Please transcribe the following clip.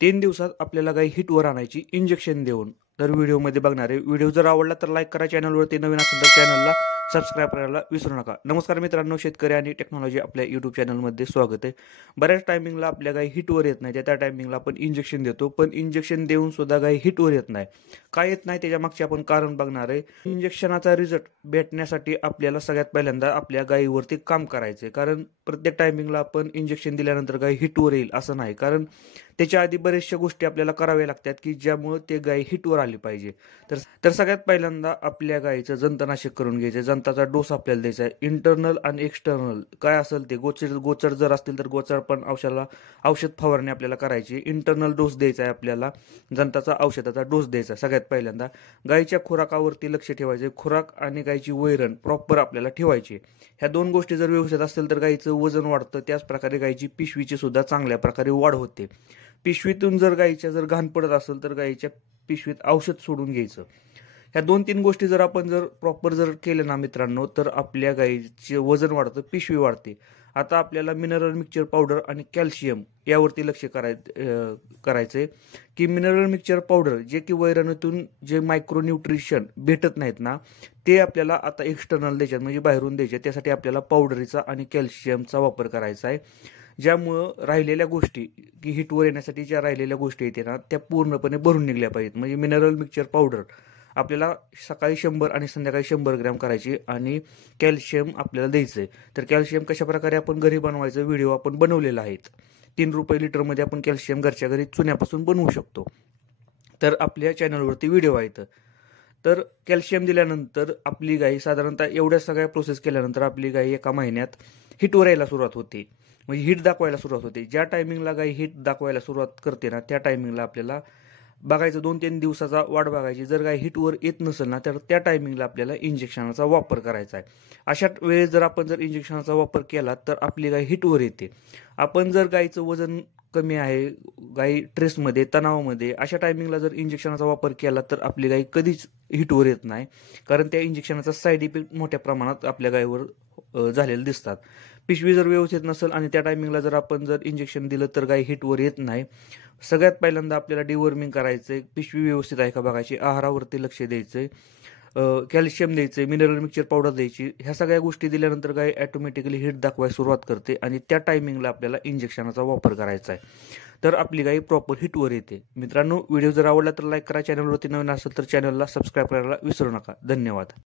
3 दिवसात आपल्याला गाय हिटवर आणायची इंजेक्शन देऊन. तर व्हिडिओमध्ये बघणार आहे. व्हिडिओ जर आवडला तर लाईक करा, चॅनलवरती नवीन असेल तर चॅनलला सबस्क्राईब करायला विसरू नका. नमस्कार मित्रांनो, शेतकरी आणि टेक्नॉलॉजी आपल्या यूट्यूब चॅनलमध्ये स्वागत आहे. बऱ्याच टायमिंगला आपल्या गाय हिटवर येत नाही, त्या टायमिंगला आपण इंजेक्शन देतो, पण इंजेक्शन देऊन सुद्धा गाय हिटवर येत नाही. काय येत नाही त्याच्या मागचे आपण कारण बघणार आहे. इंजेक्शनाचा रिझल्ट भेटण्यासाठी आपल्याला सगळ्यात पहिल्यांदा आपल्या गायीवरती काम करायचे, कारण प्रत्येक टायमिंगला आपण इंजेक्शन दिल्यानंतर गाय हिटवर येईल असं नाही, कारण त्याच्या आधी बऱ्याचशा गोष्टी आपल्याला कराव्या लागतात की ज्यामुळे ते गाय हिटवर आली पाहिजे. तर सगळ्यात पहिल्यांदा आपल्या गायीचं जंतनाशक करून घ्यायचं. जंताचा डोस आपल्याला द्यायचा आहे. इंटरनल आणि एक्सटर्नल काय असेल ते, गोचर जर असतील तर गोचर पण औषध फवारणी आपल्याला करायची. इंटरनल डोस द्यायचा आहे आपल्याला, जंताचा औषधाचा डोस द्यायचा. सगळ्यात पहिल्यांदा गायीच्या खुराकावरती लक्ष ठेवायचे. खुराक आणि गायीची वैरण प्रॉपर आपल्याला ठेवायची. ह्या दोन गोष्टी जर व्यवस्थित असतील तर गायीचं वजन वाढतं. त्याच प्रकारे गायीची पिशवीची सुद्धा चांगल्या प्रकारे वाढ होते. पिशवीतून जर गायीच्या घाण पडत असेल तर गायीच्या पिशवीत औषध सोडून घ्यायचं. ह्या 2-3 गोष्टी जर आपण प्रॉपर केल्या ना मित्रांनो, तर आपल्या गायीचे वजन वाढतं, पिशवी वाढते. आता आपल्याला मिनरल मिक्सचर पावडर आणि कॅल्शियम यावरती लक्ष करायचंय की मिनरल मिक्सचर पावडर जे की वैरणीतून जे मायक्रो न्यूट्रिशन भेटत नाहीत ना, ते आपल्याला आता एक्सटर्नल द्यायच्यात, म्हणजे बाहेरून द्यायचे. त्यासाठी आपल्याला पावडरीचा आणि कॅल्शियमचा वापर करायचा आहे, ज्यामुळं राहिलेल्या गोष्टी की हिटवर येण्यासाठी ज्या राहिलेल्या गोष्टी येते ना, त्या पूर्णपणे भरून निघल्या पाहिजेत. म्हणजे मिनरल मिक्सचर पावडर आपल्याला सकाळी 100 आणि संध्याकाळी 100 ग्रॅम करायची आणि कॅल्शियम आपल्याला द्यायचं आहे. तर कॅल्शियम कशा प्रकारे आपण घरी बनवायचं व्हिडिओ आपण बनवलेला आहे. 3 रुपये लिटरमध्ये आपण कॅल्शियम घरच्या घरी चुन्यापासून बनवू शकतो. तर आपल्या चॅनलवरती व्हिडिओ आहेत. तर कॅल्शियम दिल्यानंतर आपली गाय साधारणतः एवढ्या सगळ्या प्रोसेस केल्यानंतर आपली गाय एका महिन्यात हिटवर यायला सुरुवात होते, म्हणजे हिट दाखवायला सुरुवात होते. ज्या टायमिंगला गाय हिट दाखवायला सुरुवात करते ना, त्या टायमिंगला आपल्याला बघायचं 2-3 दिवसाचा वाट बघायची. जर गाय हिटवर येत नसेल ना, तर त्या टायमिंगला आपल्याला इंजेक्शनाचा वापर करायचा आहे. अशा वेळेस जर आपण इंजेक्शनाचा वापर केला तर आपली गाय हिटवर येते. आपण जर गायीचं वजन कमी आहे, गाय ट्रेसमध्ये, तणावामध्ये, अशा टायमिंगला जर इंजेक्शनाचा वापर केला तर आपली गाय कधीच हिटवर येत नाही, कारण त्या इंजेक्शनाचा साईड इफेक्ट मोठ्या प्रमाणात आपल्या गायीवर झालेले दिसतात. पिशवी जर व्यवस्थित नसेल आणि त्या टायमिंगला जर आपण इंजेक्शन दिलं तर गाय हिटवर येत नाही. सगळ्यात पहिल्यांदा आपल्याला डिवॉर्मिंग करायचंय, पिशवी व्यवस्थित आहे का बघायची, आहारावरती लक्ष द्यायचंय, कॅल्शियम द्यायचंय, मिनरल मिक्सचर पावडर द्यायची. ह्या सगळ्या गोष्टी दिल्यानंतर गाय ऑटोमॅटिकली हिट दाखवायला सुरुवात करते आणि त्या टायमिंगला आपल्याला इंजेक्शनाचा वापर करायचा आहे. तर आपली गाय प्रॉपर हिटवर येते. मित्रांनो, व्हिडिओ जर आवडला तर लाईक करा, चॅनलवरती नवीन असेल तर चॅनलला सबस्क्राईब करायला विसरू नका. धन्यवाद.